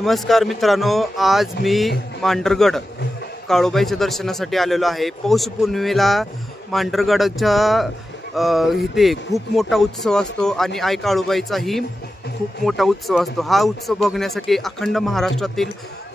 नमस्कार मित्रांनो, आज मी मांढरगड काळूबाईच्या दर्शनासाठी आलेलो आहे। पौष पौर्णिमेला मांढरगडच्या इथे खूप मोठा उत्सव असतो आणि आई काळूबाईचाही खूप मोठा उत्सव असतो। हा उत्सव बघण्यासाठी अखंड महाराष्ट्रातील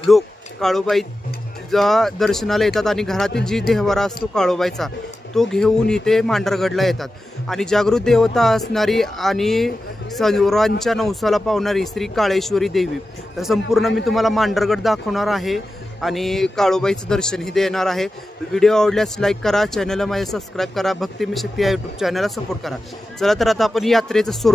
लोक काळूबाईच्या दर्शनाला येतात आणि घरातील जी देहवारा असतो काळूबाईचा तो घेऊन इथे मांढरगडला येतात। आणि जागृत देवता असणारी आणि सर्वांच्या नवसाला पावणारी श्री काळेश्वरी देवी, तर संपूर्ण मी तुम्हाला मांढरगड दाखवणार आहे आणि काळूबाईचं दर्शनही देणार आहे। व्हिडिओ आवडल्यास लाईक करा, चॅनलला माझ्या सबस्क्राईब करा, भक्ती मी शक्ती या यूट्यूब चॅनलला सपोर्ट करा। चला तर आता आपण यात्रेचं सुरू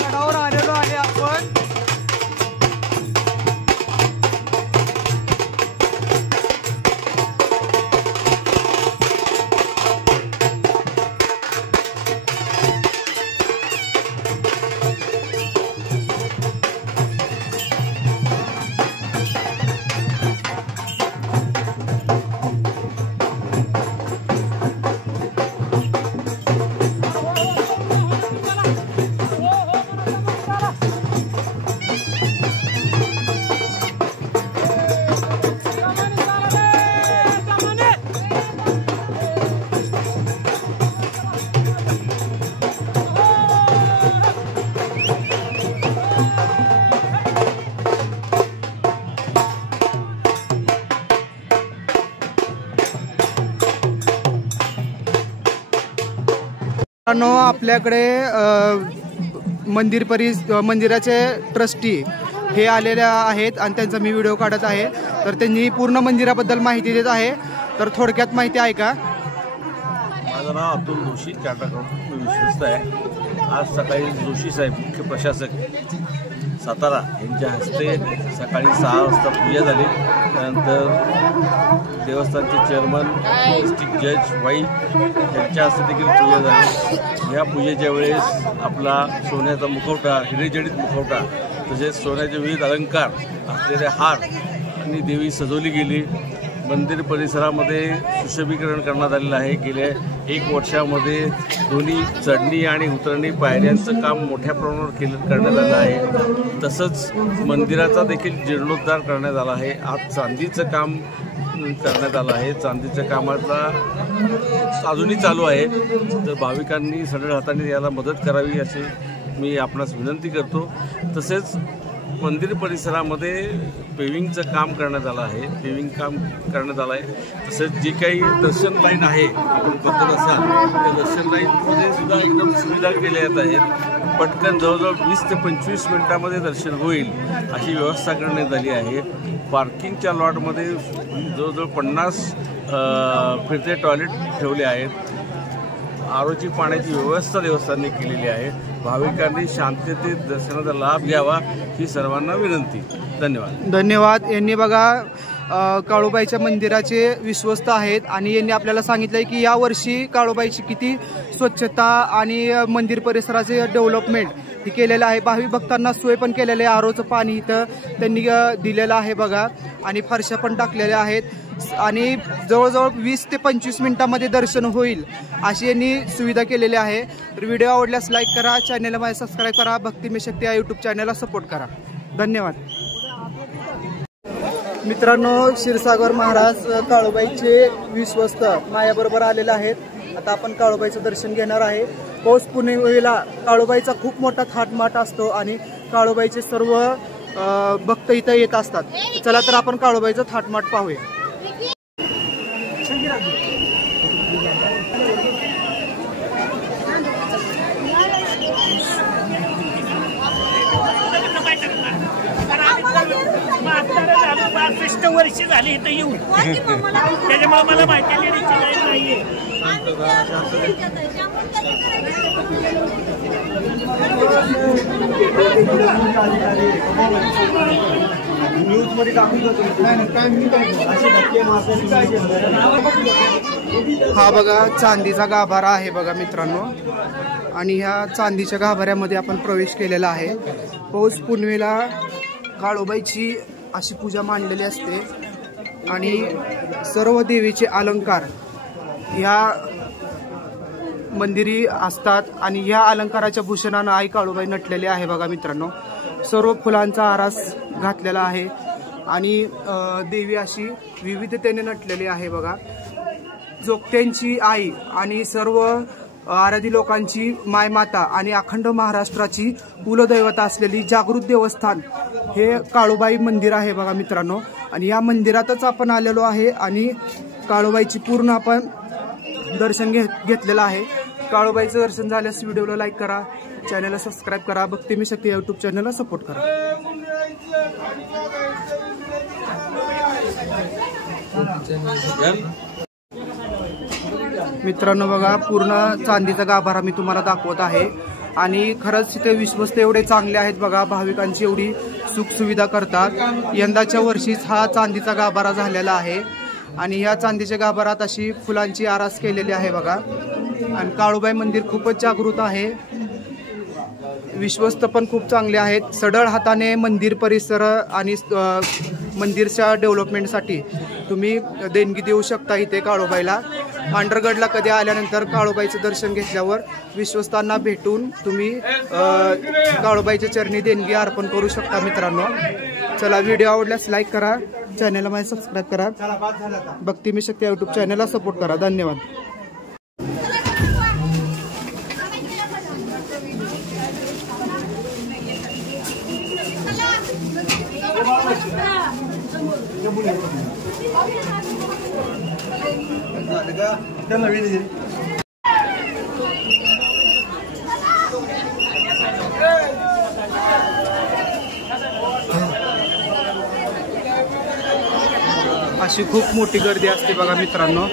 गडावर आलेलो आहे आपण। आपल्याकडे मंदिराचे ट्रस्टी हे आलेले आहेत आणि त्यांचा मी व्हिडिओ काढत आहे, तर त्यांनी पूर्ण मंदिराबद्दल माहिती देत आहे। तर थोडक्यात माहिती आहे का? माझं नाव अब्दुल जोशी, चार्टर्ड अकाउंटंट, मी विश्वस्त आहे। आज सकाळी जोशी साहेब मुख्य प्रशासक सातारा यांच्या हस्ते सकाळी 6 वाजता पूजा झाली। त्यानंतर देवस्थानचे चेअरमन, डिस्ट्रिक्ट जज वाई यांच्या हस्ते देखील पूजा झाली। या पूजेच्या वेळेस आपला सोन्याचा मुखवटा, हिरेजडित मुखवटा, तसेच सोन्याचे विविध अलंकार असलेले हार आणि देवी सजवली गेली। मंदिर परिसरामध्ये सुशोभीकरण करण्यात आलेलं आहे। गेल्या 1 वर्षामध्ये दोन्ही चढणी आणि उतरणी पायऱ्यांचं काम मोठ्या प्रमाणावर करण्यात आलं आहे। तसंच मंदिराचा देखील जीर्णोद्धार करण्यात आला आहे। आज चांदीचं काम करण्यात आलं आहे। चांदीच्या कामाचा अजूनही चालू आहे, तर भाविकांनी सढळ हाताने याला मदत करावी अशी मी आपणास विनंती करतो। तसेच मंदिर परिसरामध्ये पेविंगचं काम करण्यात आलं आहे, पेविंग काम करण्यात आलं आहे। तसेच जी काही दर्शन लाईन आहे, आपण बघत असाल त्या दर्शन लाईनमध्ये सुद्धा एकदम सुविधा केल्या आहेत। पटकन जवळजवळ 20 ते 25 मिनिटामध्ये दर्शन होईल अशी व्यवस्था करण्यात आली आहे. पार्किंगच्या लॉटमध्ये जवळजवळ 50 फिरते टॉयलेट ठेवले आहेत. आरोची पाण्याची व्यवस्था देवस्थानाने केलेली आहे. भाविकांनी शांततेत दर्शनाचा लाभ घ्यावा ही सर्वांना विनंती. धन्यवाद. धन्यवाद. यांनी बघा काळूबाईच्या मंदिराचे विश्वस्त आहेत आणि यांनी आपल्याला सांगितलंय की यावर्षी काळूबाईची किती स्वच्छता आणि मंदिर परिसराचे डेव्हलपमेंट हे केलेलं आहे. भाविक भक्तांना सोय पण केलेलं आहे. आरोचं पाणी इथं त्यांनी दिलेलं आहे बघा आणि फरशा पण टाकलेल्या आहेत आणि जवळजवळ 20 ते 25 मिनिटांमध्ये दर्शन होईल अशी यांनी सुविधा केलेली आहे. तर व्हिडिओ आवडल्यास लाईक करा, चॅनलला माझ्या सबस्क्राईब करा, भक्तिमय शक्ती या यूट्यूब चॅनलला सपोर्ट करा. धन्यवाद. मित्रांनो, क्षीरसागर महाराज काळूबाईचे विश्वस्त माझ्याबरोबर आलेले आहेत. आता आपण काळूबाईचं दर्शन घेणार आहे. पौष पौर्णिमेला काळूबाईचा खूप मोठा थाटमाट असतो आणि काळूबाईचे सर्व भक्त इथं येत असतात. चला तर आपण काळूबाईचं थाटमाट पाहूया. वर्ष झाली इथं येऊन त्याच्यामुळे मला माहिती नाहीये. हा बघा चांदीचा गाभारा आहे बघा मित्रांनो आणि ह्या चांदीच्या गाभाऱ्यामध्ये आपण प्रवेश केलेला आहे. पौष पौर्णिमेला काळूबाईची अशी पूजा मांडलेली असते आणि सर्व देवीचे अलंकार ह्या मंदिरी असतात आणि ह्या अलंकाराच्या भूषणानं आई काळूबाई नटलेली आहे बघा मित्रांनो. सर्व फुलांचा आरास घातलेला आहे आणि देवी अशी विविधतेने नटलेली आहे बघा. जोगत्यांची आई आणि सर्व आराधी लोकांची मायमाता आणि अखंड महाराष्ट्राची कुलदैवता असलेली जागृत देवस्थान हे काळूबाई मंदिर आहे बघा मित्रांनो. आणि या मंदिरातच आपण आलेलो आहे आणि काळूबाईची पूर्ण आपण दर्शन घेतलेलं आहे. काळूबाईचं दर्शन झाल्यास व्हिडिओला लाईक करा, चॅनलला सबस्क्राईब करा, भक्तिमय शक्ती यूट्यूब चॅनलला सपोर्ट करा. मित्रांनो बघा पूर्ण चांदीचा गाभारा मी तुम्हाला दाखवत आहे आणि खरंच तिथे विश्वस्त एवढे चांगले आहेत बघा. भाविकांची एवढी सुखसुविधा करतात. यंदाच्या वर्षीच हा चांदीचा गाभारा झालेला आहे आणि या चांदीच्या गाभारात अशी फुलांची आरास केलेली आहे बघा. आणि काळूबाई मंदिर खूपच जागृत आहे. विश्वस्त पण खूप चांगले आहेत. सढळ हाताने मंदिर परिसर आणि मंदिरच्या डेव्हलपमेंटसाठी तुम्ही देणगी देऊ शकता इथे काळूबाईला. पांढरगडला कधी आल्यानंतर काळूबाईचं दर्शन घेतल्यावर विश्वस्तांना भेटून तुम्ही काळूबाईच्या चरणी देणगी अर्पण करू शकता मित्रांनो. चला व्हिडिओ आवडल्यास लाईक करा, चॅनलला माझ्या सबस्क्राईब करा, भक्तिमय शक्ती यूट्यूब चॅनलला सपोर्ट करा. धन्यवाद. अशी खूप मोठी गर्दी असते बघा मित्रांनो.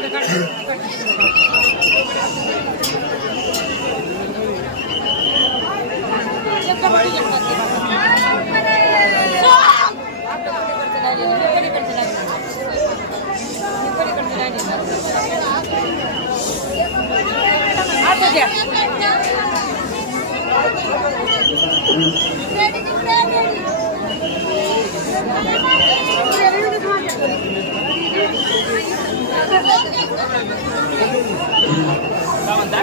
काय म्हणता?